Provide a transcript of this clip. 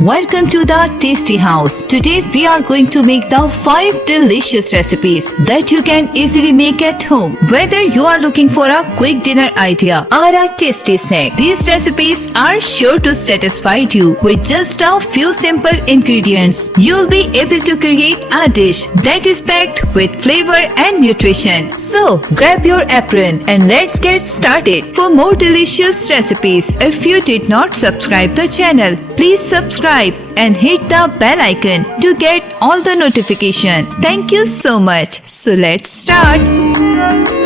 Welcome to the Tasty House. Today we are going to make the 5 delicious recipes that you can easily make at home. Whether you are looking for a quick dinner idea or a tasty snack, these recipes are sure to satisfy you. With just a few simple ingredients, you'll be able to create a dish that is packed with flavor and nutrition. So grab your apron and let's get started. For more delicious recipes, if you did not subscribe the channel, please subscribe and hit the bell icon to get all the notification. Thank you so much. So let's start.